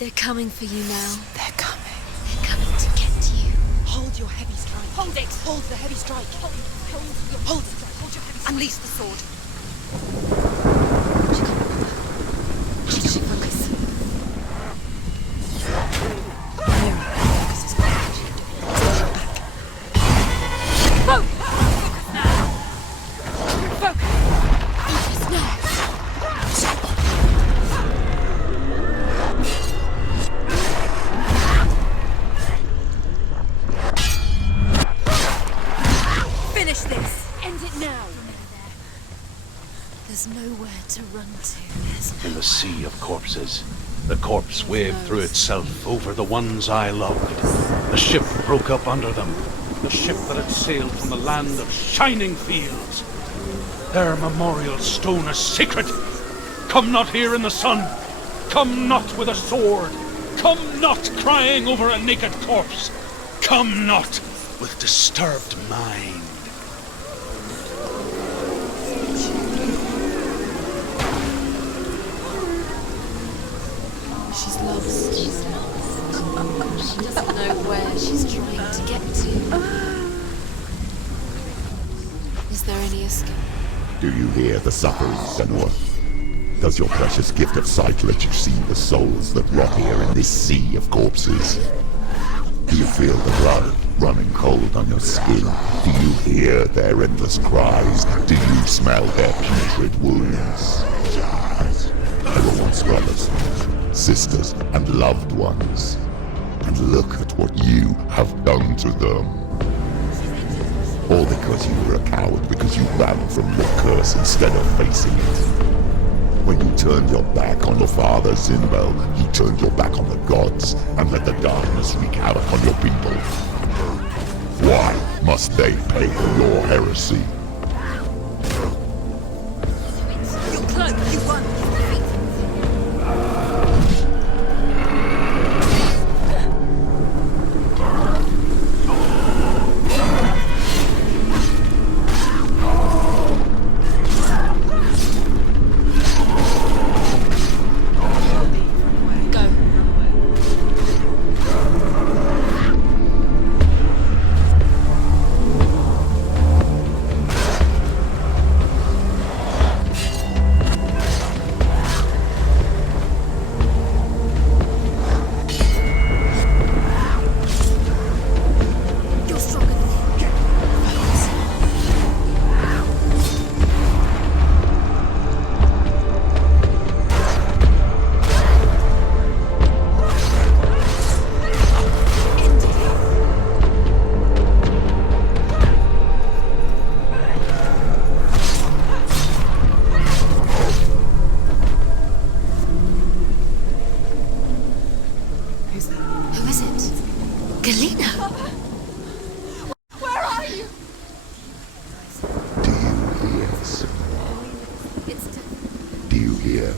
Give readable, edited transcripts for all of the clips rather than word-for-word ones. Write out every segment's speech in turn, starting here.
They're coming for you now. They're coming. They're coming to get you. Hold your heavy strike. Hold it! Hold the heavy strike. Hold Hold it. your heavy strike. Unleash the sword. Focus. Finish this! End it now! There's nowhere to run to. In the sea of corpses, the corpse waved through itself over the ones I loved. The ship broke up under them, the ship that had sailed from the land of shining fields. Their memorial stone is sacred. Come not here in the sun. Come not with a sword. Come not crying over a naked corpse. Come not with disturbed mind. She's lost. She doesn't know where she's trying to get to. Is there any escape? Do you hear the suffering, Senua? Does your precious gift of sight let you see the souls that rot here in this sea of corpses? Do you feel the blood running cold on your skin? Do you hear their endless cries? Do you smell their putrid wounds? They were once brothers, sisters, and loved ones. And look at what you have done to them. All because you were a coward, because you ran from the curse instead of facing it. When you turned your back on your father, Zinbel, you turned your back on the gods and let the darkness wreak havoc on your people. Why must they pay for your heresy? Your cloak, you won!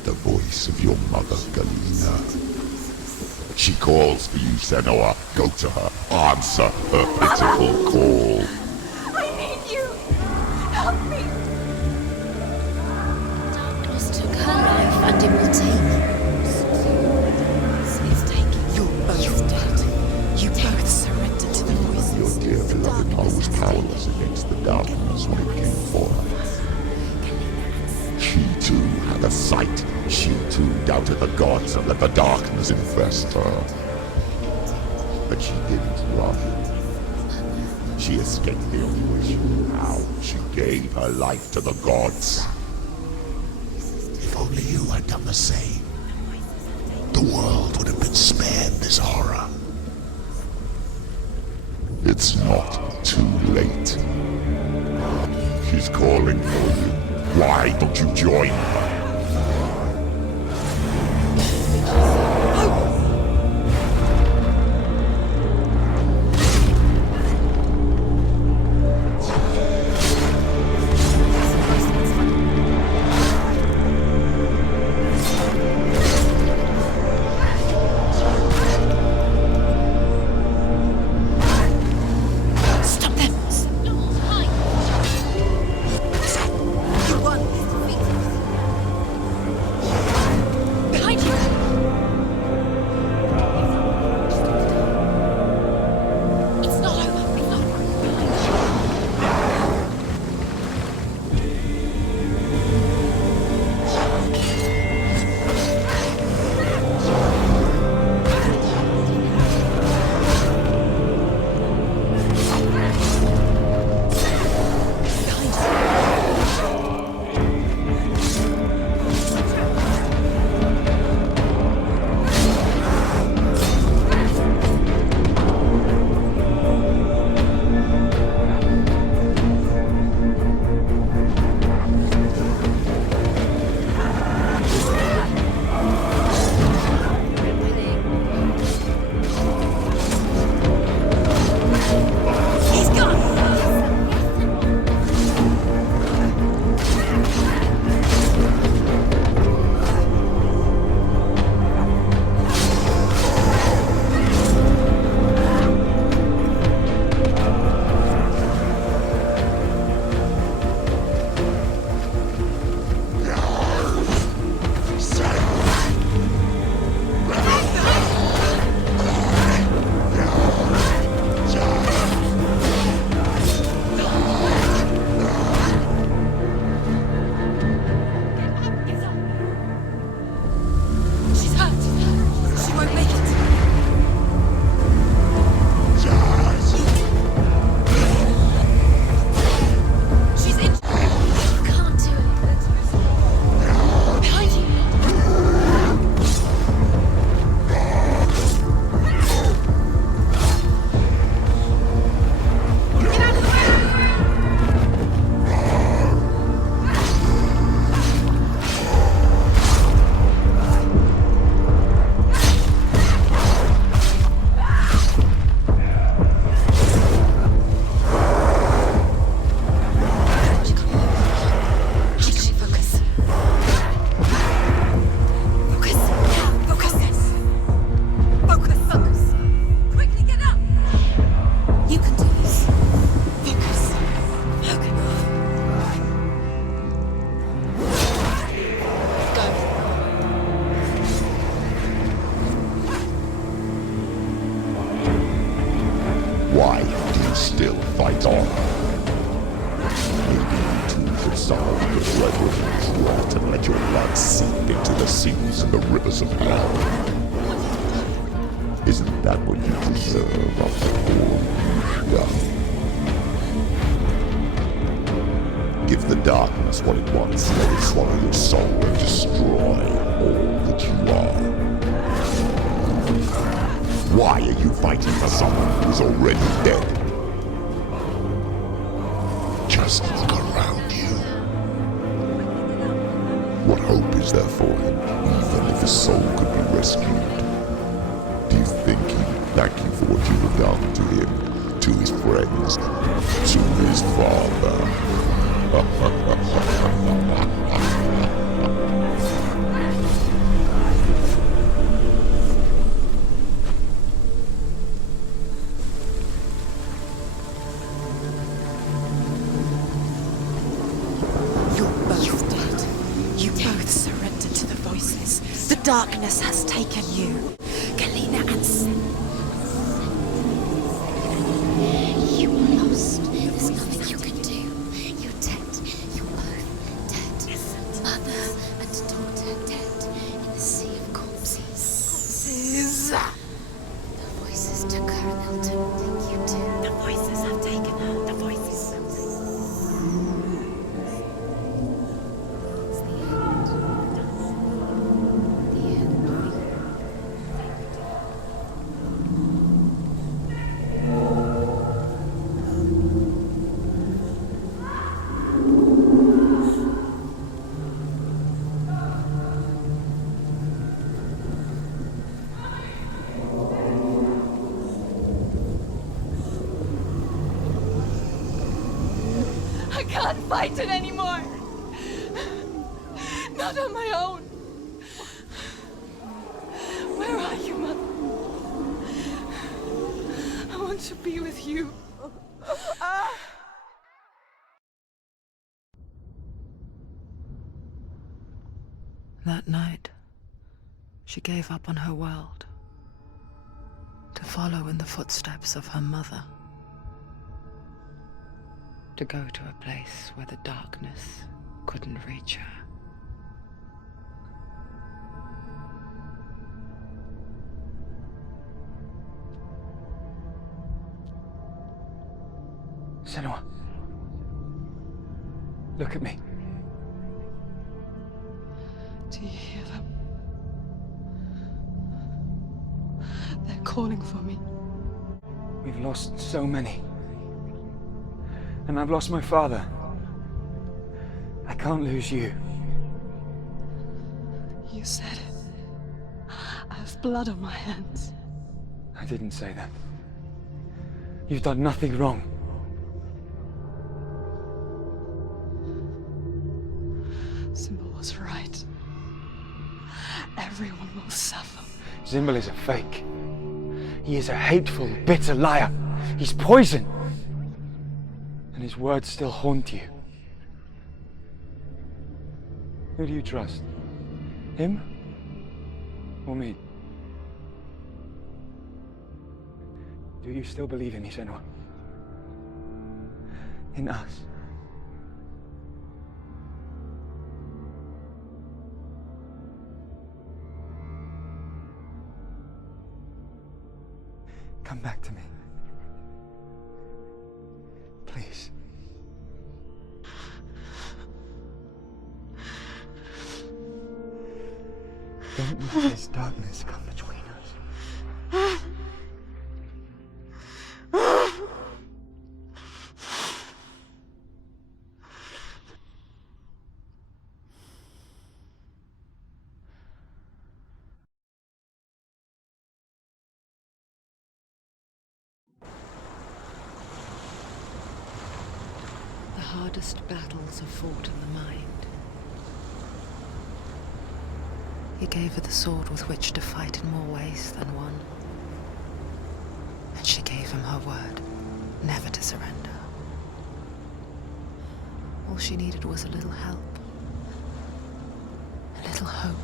The voice of your mother, Galena. She calls for you, Senua. Go to her. Answer her pitiful call. I need you! Help me! Darkness took her life, and it will take yours too. It's taking you both dead. You both surrendered to the voices. Your dear beloved mother was powerless against the darkness when it came for her. She too had a sight. She too doubted the gods and let the darkness infest her. But she didn't run. She escaped the only way she knew how. She gave her life to the gods. If only you had done the same, the world would have been spared this horror. It's not too late. She's calling for you. Why don't you join her? still fight on. Maybe you too should suffer the blood-rivers rot and let your blood seep into the seas and the rivers of blood. Isn't that what you deserve after all you've done? Give the darkness what it wants, let it swallow your soul and destroy all that you are. Why are you fighting for someone who is already dead? Just look around you. What hope is there for him, even if his soul could be rescued? Do you think he would thank you for what you have done to him, to his friends, to his father? The darkness has taken you. Galena and You are lost. There's nothing you can do. You're dead. You're both dead. Mother and daughter dead in the sea of corpses. The voices took her and they'll take you too. The voices have taken her. The voices. It's the end. The end. I can't fight it anymore. Not on my own. Where are you, Mother? I want to be with you. That night, she gave up on her world to follow in the footsteps of her mother. To go to a place where the darkness couldn't reach her. Senua, look at me. Do you hear them? They're calling for me. We've lost so many. And I've lost my father. I can't lose you. You said it. I have blood on my hands. I didn't say that. You've done nothing wrong. Symbol was right. Everyone will suffer. Zimbel is a fake. He is a hateful, bitter liar. He's poison. And his words still haunt you. Who do you trust? Him? Or me? Do you still believe in me, Senua? In us? Come back to me. Please. Don't let this darkness come between us. The hardest battles are fought in the mind. He gave her the sword with which to fight in more ways than one. And she gave him her word, never to surrender. All she needed was a little help, a little hope.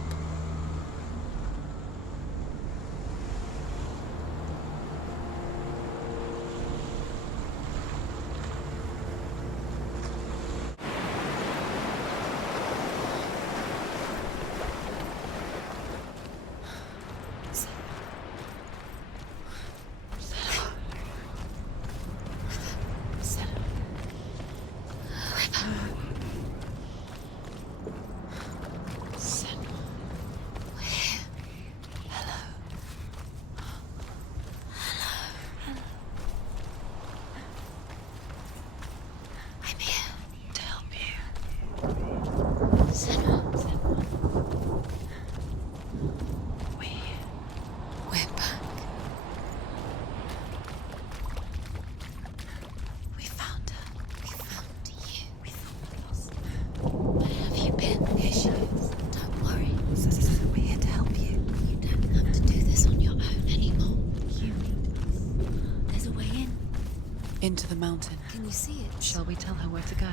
Into the mountain. Can you see it? Shall we tell her where to go?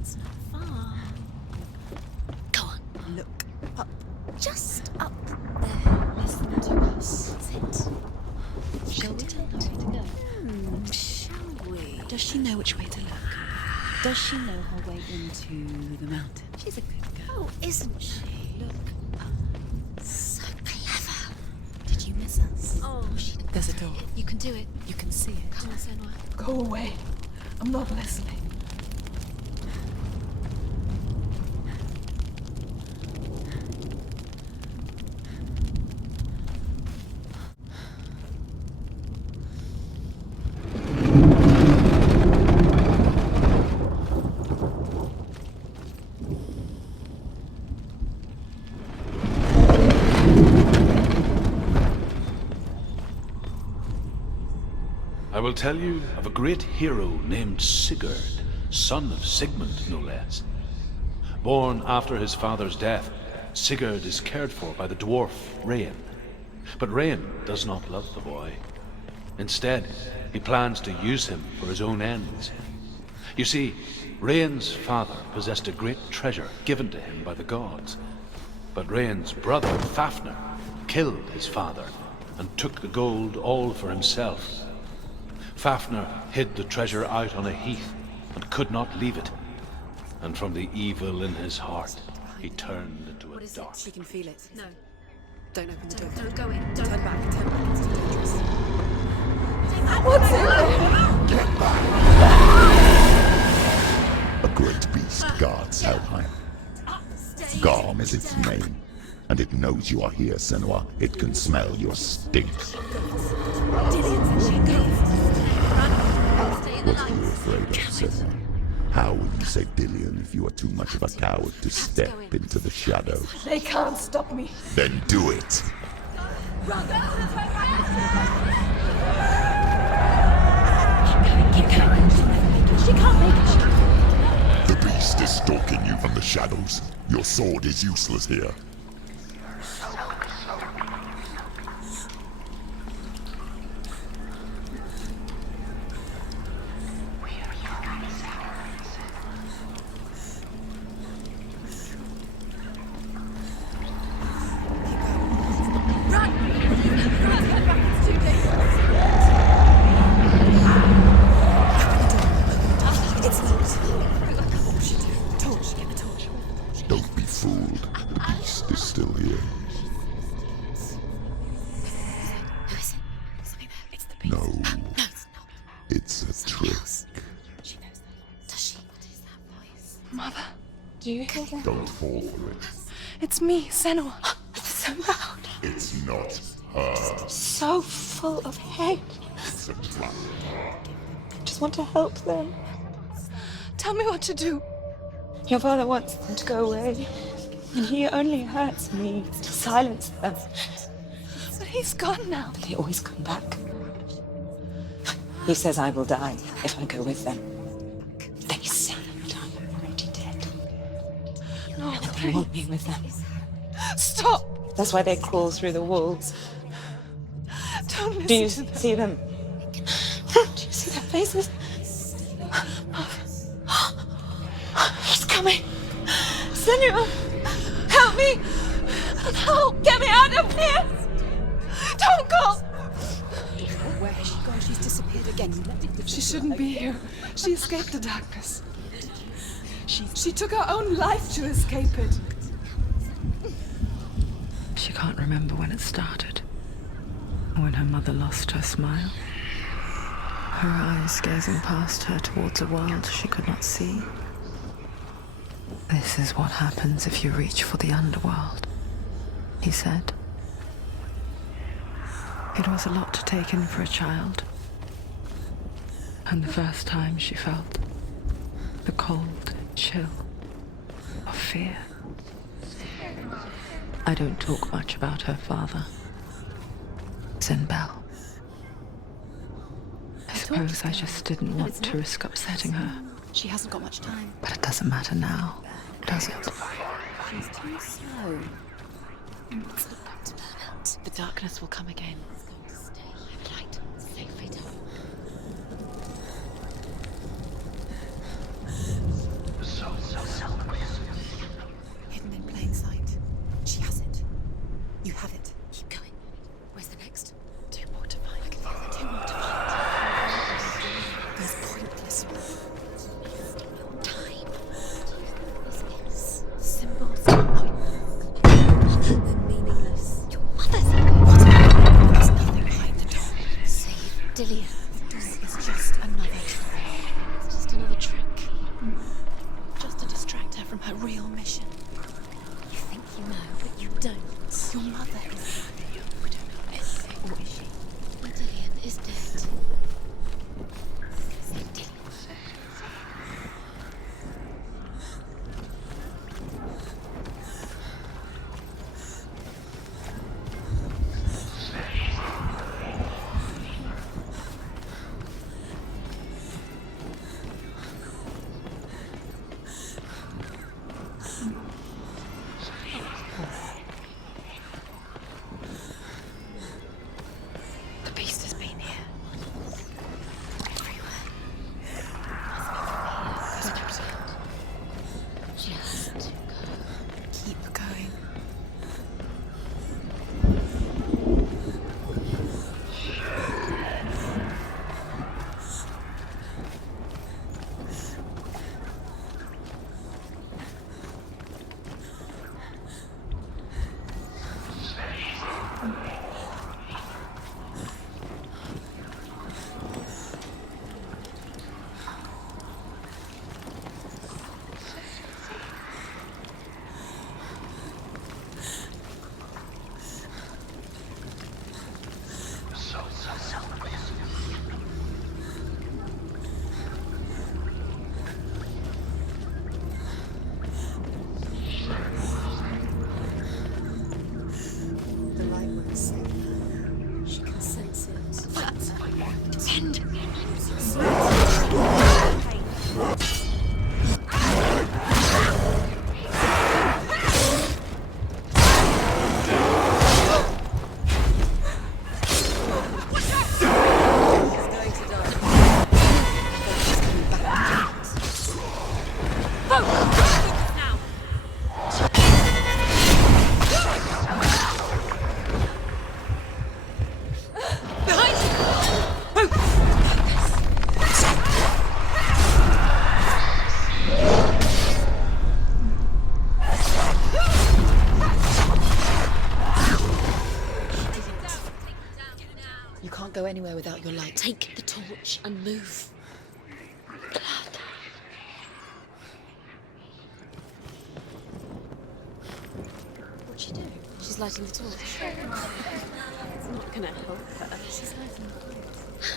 It's not far. Go on. Look up. Just up there. Listen to us. That's it. Shall we tell her where to go? Shall we? Does she know which way to look? Does she know her way into the mountain? She's a good girl, isn't she? Look up. So clever. Did you miss us? Oh, she didn't. There's a door. You can do it. You can see it. Come on, Senua. Go away. I'm not listening. I will tell you of a great hero named Sigurd, son of Sigmund, no less. Born after his father's death, Sigurd is cared for by the dwarf Rain. But Rain does not love the boy. Instead, he plans to use him for his own ends. You see, Rain's father possessed a great treasure given to him by the gods. But Rain's brother, Fafnir, killed his father and took the gold all for himself. Fafnir hid the treasure out on a heath and could not leave it. And from the evil in his heart, he turned into a dark. She can feel it. No. Don't open the door. Don't go in. Don't. Turn back. Turn back. It's too dangerous. What's in there? A great beast guards Helheim. Garm is its name, and it knows you are here, Senua. It can smell your stink. Dillian's in there. Go. Run. Stay in the What are you lights. afraid of, Senua? How will you say Dillian if you are too much of a coward to step into the shadows? They can't stop me. Then do it! Keep going. She can't make it. The beast is stalking you from the shadows. Your sword is useless here. Don't be fooled. The beast is still here. Who is it? Something there. It's the beast. No, No, it's not. it's a trick. She knows that. Does she? What is that voice? Mother, do you hear that? Don't fall for it. It's me, Senua. It's so loud. It's not her. So full of hate. It's a trap. I just want to help them. Tell me what to do. Your father wants them to go away, and he only hurts me to silence them. But he's gone now. They always come back. He says I will die if I go with them. They say that I'm already dead. No, They want me with them. stop! That's why they crawl through the walls. Don't listen Do you to them. see them? Do you see their faces? He's coming. Senua, help me! Help! Get me out of here! Don't go! Where has she gone? She's disappeared again. She shouldn't be here. She escaped the darkness. She took her own life to escape it. She can't remember when it started. When her mother lost her smile. Her eyes gazing past her towards a world she could not see. This is what happens if you reach for the underworld, he said. It was a lot to take in for a child. And the first time she felt the cold chill of fear. I don't talk much about her father, Sinbel. I suppose I just didn't want to risk upsetting her. She hasn't got much time. But it doesn't matter now, does it? She's too slow. Let's look back to burn out. The darkness will come again. Stay light. Stay freedom. friend. You can't go anywhere without your light. Take the torch and move. What's she doing? She's lighting the torch. It's not gonna help her. She's lighting the torch.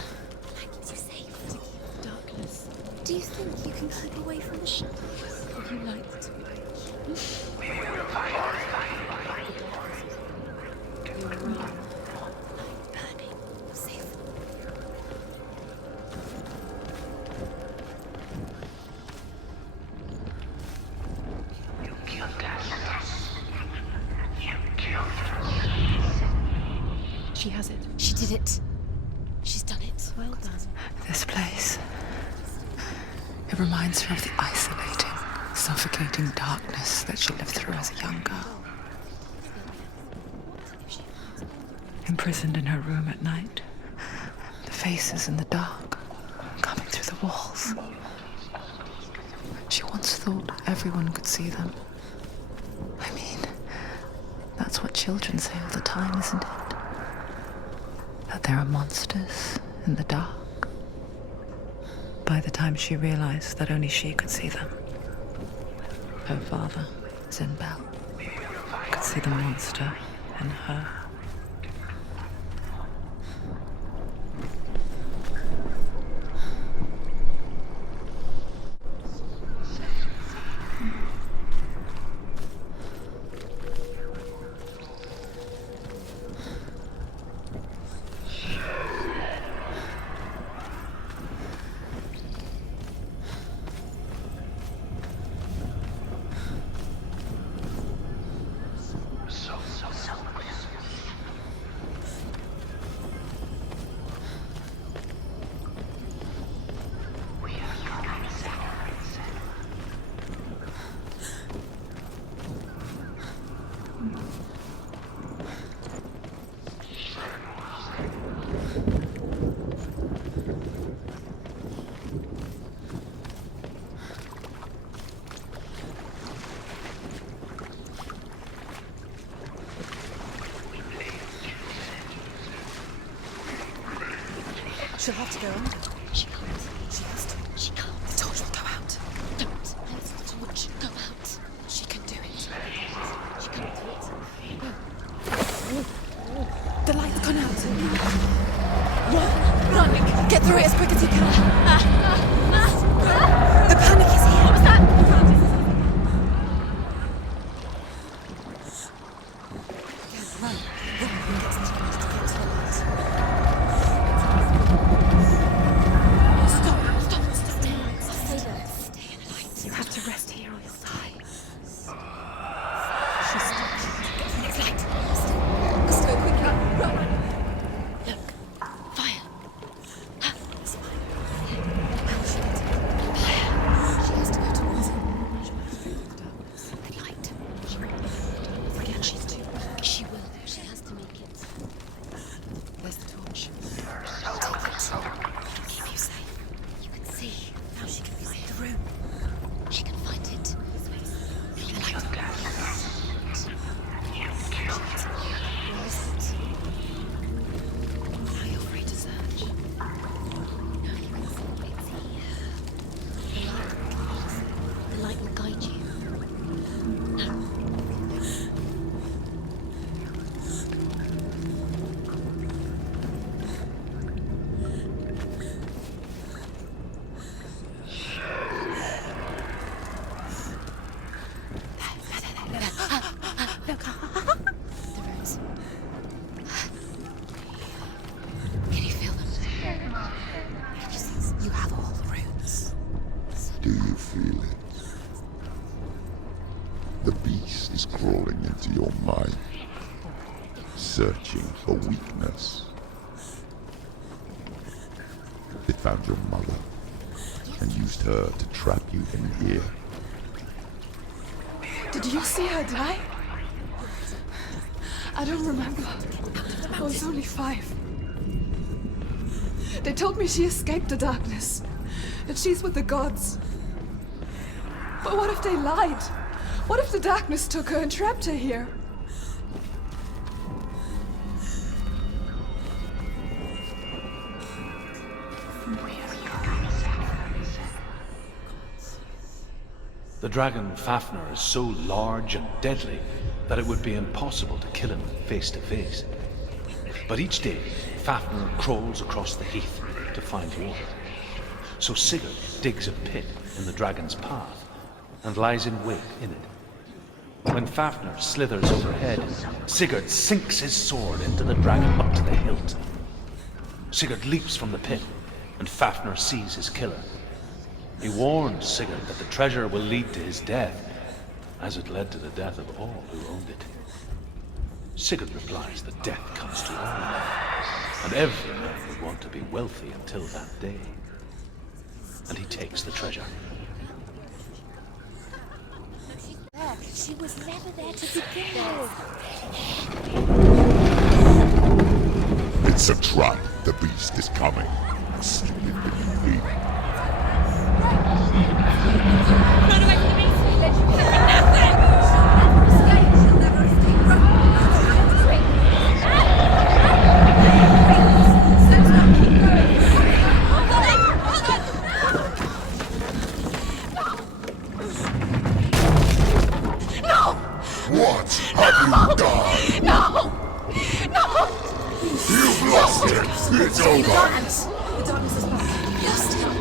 That keeps you safe. To keep the darkness. Do you think you can keep away from the shadows? If you light the torch. You'll run. Burning. Safe. She has it. She did it. She's done it. Well done. This place. It reminds her of the isolating, suffocating darkness that she lived through as a young girl. Imprisoned in her room at night. The faces in the dark, coming through the walls. She once thought everyone could see them. I mean, that's what children say all the time, isn't it? That there are monsters in the dark. By the time she realized that only she could see them, her father, Zinbel, could see the monster in her. She'll have to go under. She can't. She has to. She can't. The torch will go out. Don't let the torch go out. She can do it. She can do it. The light's gone out. Run! Run! Get through it as quick as you can. The panic is here. What was that? Run. Run. Get to the light. Stop. Stop. Stay there. Stay in the light. You have to rest here or you'll die. She's stuck. Get to the next light. Stay quickly. Run. Look. Fire. It's fine. How will she get it? Do you feel it? The beast is crawling into your mind, searching for weakness. It found your mother and used her to trap you in here. Did you see her die? I don't remember. I was only 5. They told me she escaped the darkness, that she's with the gods. But what if they lied? What if the darkness took her and trapped her here? The dragon Fafnir is so large and deadly that it would be impossible to kill him face to face. But each day, Fafnir crawls across the heath to find water. So Sigurd digs a pit in the dragon's path and lies in wait in it. When Fafnir slithers overhead, Sigurd sinks his sword into the dragon up to the hilt. Sigurd leaps from the pit, and Fafnir sees his killer. He warns Sigurd that the treasure will lead to his death, as it led to the death of all who owned it. Sigurd replies that death comes to all, and every man would want to be wealthy until that day. And he takes the treasure. She was never there to begin with. It's a trap. The beast is coming. Stupid baby. Run away from the beast! Let you kill nothing! She'll never escape. She'll never escape. What have you done? No! No! You've lost it. It's over. The darkness is back. Lost him.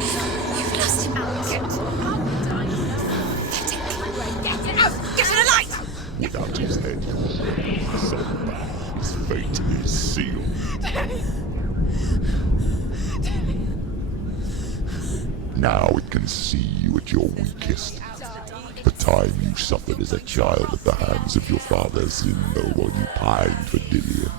You've lost him. Get it out! Get it alight! Without his head, his fate is sealed. Now it can see you at your weakest. The time you suffered as a child at the hands of your father Zindel while you pined for Dillion.